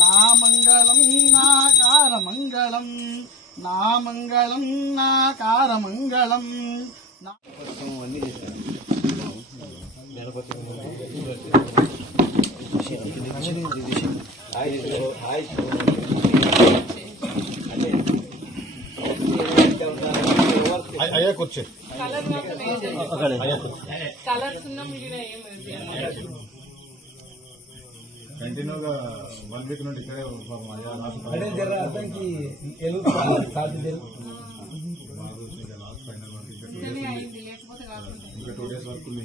నా మంగళం నాకార మంగళం నా మంగళం నాకార మంగళం నా అయ్యా కూర్చో. కలర్స్ ఉన్న మిగిలిన ఏం కంటిన్యూగా వన్ వీక్ నుండి ఇక్కడే ఇంకా లాస్ట్ ఫైనల్ వరకు ఇంకా టూ డేస్ వరకు ఉంది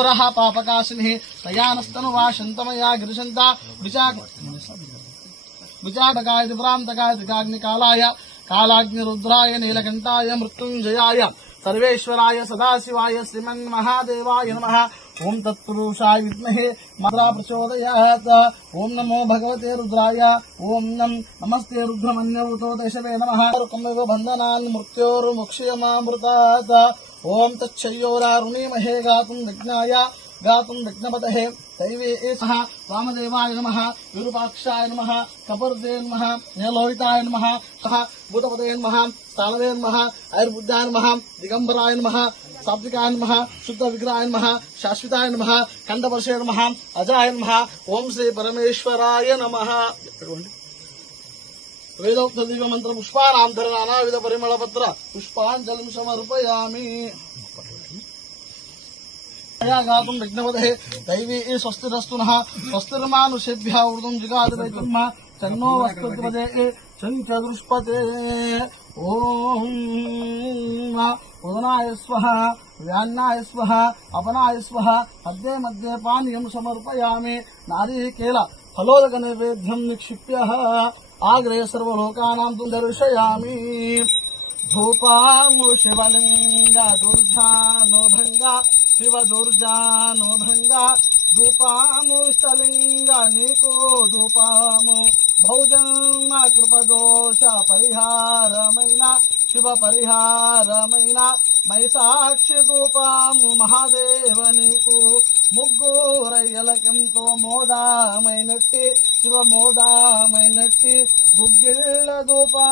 శివా తనురఘోరः పాపకాశినిः తయానస్తనువా శంతమయా గిరిశంత విచాక విచాటకాయ త్రిపురాంతకాయ త్రికాగ్నికాలాయ కాలాగ్నిరుద్రాయ నీలకంఠాయ మృత్యుంజయాయ సర్వేశ్వరాయ సదాశివాయ శ్రీమన్మహాదేవాయ నమ ఓం తత్పురుషాయ విద్మహే మద్రా ప్రచోదయాత్ ఓం నమో భగవతే రుద్రాయ ఓం నం నమస్తే రుద్రమన్యవృతో దశవే నమ రుకమివ బంధనాన్ మృత్యోర్ముక్ష్యమామృతాత్ ఓం తచ్చయ్యోరారుణీమహే గాతుం విఘ్నాయ గాతుం విఘ్నపతహే. దైవే సహ వామదేవాయ నమ విరూపాక్షాయ నమ కపర్దే నమ నీలోహితాయ నమ సహ భూతపదే నమ స్థానవే నమ ఆయుర్బుద్ధాయ నమ దిగంబరాయ నమ సాత్వికాయ నమ శుద్ధ విగ్రహాయ నమ శాశ్వతాయ నమ కంఠవర్షే నమ అజాయ నమ ఓం శ్రీ పరమేశ్వరాయ నమ. వేదోక్త దివ్య మంత్ర పుష్పానాంతర నానావిధ పరిమళ పత్ర పుష్పాంజలిం సమర్పయామి గాతం విఘ్నవదే దైవీ స్వస్తిరస్తునః స్వస్తిర్మానుషేభ్య ఊర్ధ్వం జిగాదివైతమ్మ చన్నో వస్తుపదే చంచదృష్పతే ఓం ఉదనాయ స్వః వ్యాన్నాయ స్వః అపనాయ స్వః మధ్యే మధ్యే పానీయం సమర్పయామి నారీకేల ఫలోదక నైవేద్యం నిక్షిప్య ఆగ్రయ సర్వలోకానాం తు దర్శయామి ధూపాము శివలింగ దుర్జాను భంగ శివ దుర్జాను భంగ ధూపాము ఇష్టలింగ నీకు ధూపాము భౌజన్మ కృపదోష పరిహారమైన శివ పరిహారమైన మై సాక్షి ధూపాము మహాదేవ నీకు ముగ్గురయ్యలకెంతో మోదామైనట్టి శివ మోదామైనట్టి బుగ్గిళ్ళ ధూపా